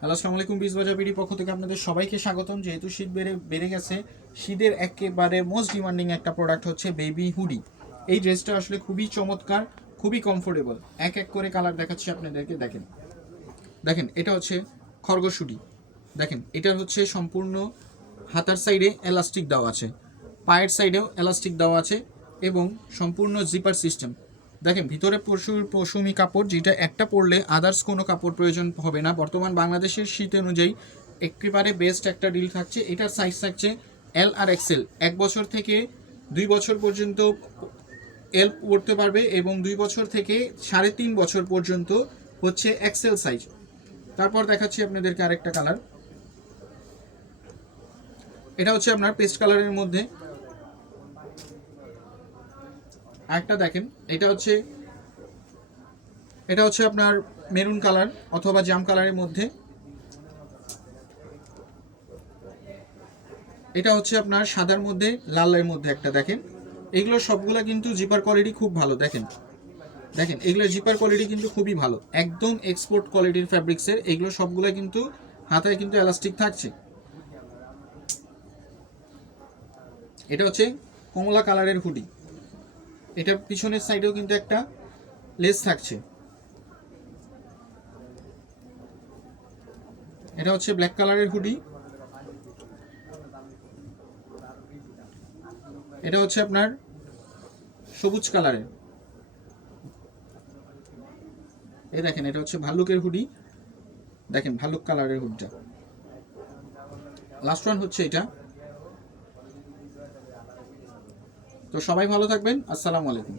Hello, আসসালামু আলাইকুম। বিজবাজার BD পক্ষ থেকে আপনাদের সবাইকে স্বাগতম। যেহেতু শীত বেড়ে গেছে, শীতের একেবারে মোস্ট ডিমান্ডিং একটা প্রোডাক্ট হচ্ছে বেবি হুডি। এই ড্রেসটা আসলে খুবই চমৎকার, খুবই কমফোর্টেবল। এক এক করে কালার দেখাচ্ছি আপনাদেরকে। দেখেন দেখেন এটা হচ্ছে খরগোশ হুডি। দেখেন এটার হচ্ছে সম্পূর্ণ হাতার সাইডে এলাস্টিক দেওয়া আছে, পায়ের সাইডেও এলাস্টিক দেওয়া আছে এবং সম্পূর্ণ জিপার সিস্টেম। দেখেন ভিতরে প্রচুর পশমি কাপড়, যেটা একটা পরলে আদার্স কোনো কাপড় প্রয়োজন হবে না। বর্তমান বাংলাদেশের শীত অনুযায়ী একেবারে বেস্ট একটা ডিল থাকছে। এটার সাইজ থাকছে এল আর এক্সেল। 1 বছর থেকে 2 বছর পর্যন্ত এল পড়তে পারবে এবং 2 বছর থেকে 3.5 বছর পর্যন্ত হচ্ছে এক্সেল সাইজ। তারপর দেখাচ্ছি আপনাদেরকে আরেকটা কালার। এটা হচ্ছে আপনার পেস্ট কালারের মধ্যে আরেকটা। দেখেন এটা হচ্ছে আপনার মেরুন কালার অথবা জাম কালারের মধ্যে। এটা হচ্ছে আপনার সাদার মধ্যে লালের মধ্যে একটা। দেখেন এগুলো সবগুলা কিন্তু জিপার কোয়ালিটি খুব ভালো। দেখেন দেখেন এগুলোর জিপার কোয়ালিটি কিন্তু খুবই ভালো, একদম এক্সপোর্ট কোয়ালিটির ফ্যাব্রিক্সের। এগুলো সবগুলা কিন্তু হাতায় কিন্তু এলাস্টিক থাকছে। এটা হচ্ছে কমলা কালারের হুডি। এটার পিছনের সাইডেও কিন্তু একটা লেস থাকছে। এটা হচ্ছে ব্ল্যাক কালারের হুডি। এটা হচ্ছে আপনার সবুজ কালারের। এই দেখেন এটা হচ্ছে ভাল্লুকের হুডি। দেখেন ভাল্লুক কালারের হুডটা। লাস্ট ওয়ান হচ্ছে এটা। তো সবাই ভালো থাকবেন। আসসালামু আলাইকুম।